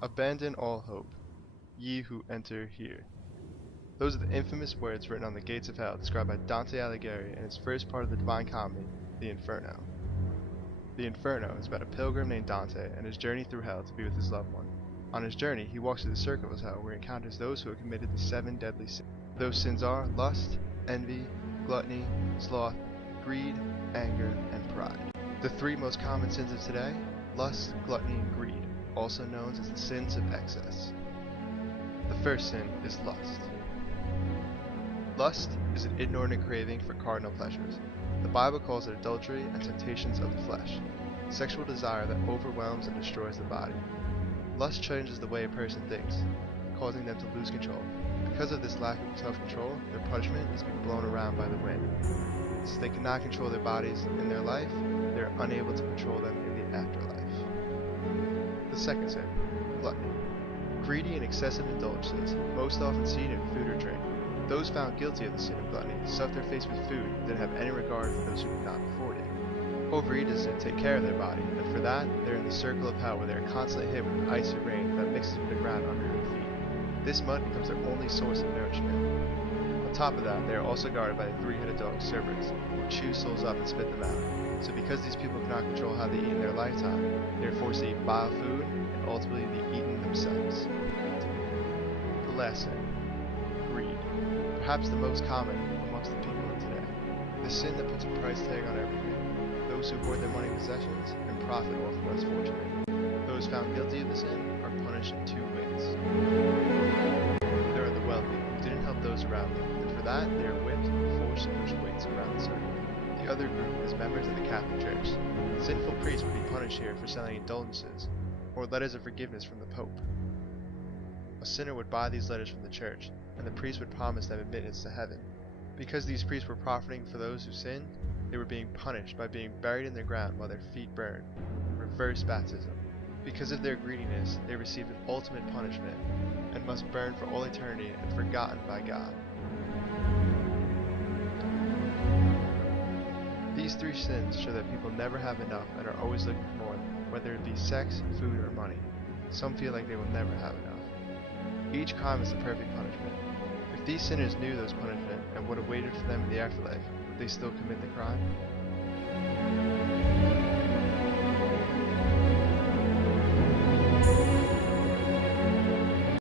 Abandon all hope, ye who enter here. Those are the infamous words written on the gates of hell described by Dante Alighieri in his first part of the Divine Comedy, the Inferno. The Inferno is about a pilgrim named Dante and his journey through hell to be with his loved one. On his journey, he walks through the circle of hell where he encounters those who have committed the 7 deadly sins. Those sins are lust, envy, gluttony, sloth, greed, anger, and pride. The 3 most common sins of today: lust, gluttony, and greed, also known as the sins of excess. The first sin is lust. Lust is an inordinate craving for carnal pleasures. The Bible calls it adultery and temptations of the flesh, sexual desire that overwhelms and destroys the body. Lust changes the way a person thinks, causing them to lose control. Because of this lack of self-control, their punishment is being blown around by the wind. Since they cannot control their bodies in their life, they are unable to control them in the afterlife. The second sin, gluttony. Greedy and excessive indulgences, most often seen in food or drink. Those found guilty of the sin of gluttony stuff their face with food and didn't have any regard for those who could not afford it. Overeaters didn't take care of their body, and for that, they're in the circle of hell where they are constantly hit with icy rain that mixes with the ground under their feet. This mud becomes their only source of nourishment. On top of that, they are also guarded by the 3-headed dog Cerberus, who chew souls up and spit them out. So because these people cannot control how they eat in their lifetime, they are forced to eat vile food and ultimately be eaten themselves. The last sin, greed. Perhaps the most common amongst the people of today. The sin that puts a price tag on everything. Those who hoard their money possessions and profit off the less fortunate. Those found guilty of the sin are punished in 2 ways. There are the wealthy, who didn't help those around them, and for that they are whipped and forced to push weights around the circle. The other group is members of the Catholic Church. Sinful priests would be punished here for selling indulgences, or letters of forgiveness from the Pope. A sinner would buy these letters from the church, and the priest would promise them admittance to heaven. Because these priests were profiting for those who sinned, they were being punished by being buried in the ground while their feet burned. Reverse baptism. Because of their greediness, they received an ultimate punishment, and must burn for all eternity and forgotten by God. These 3 sins show that people never have enough and are always looking for more, whether it be sex, food, or money. Some feel like they will never have enough. Each crime is the perfect punishment. If these sinners knew those punishment and what awaited for them in the afterlife, would they still commit the crime?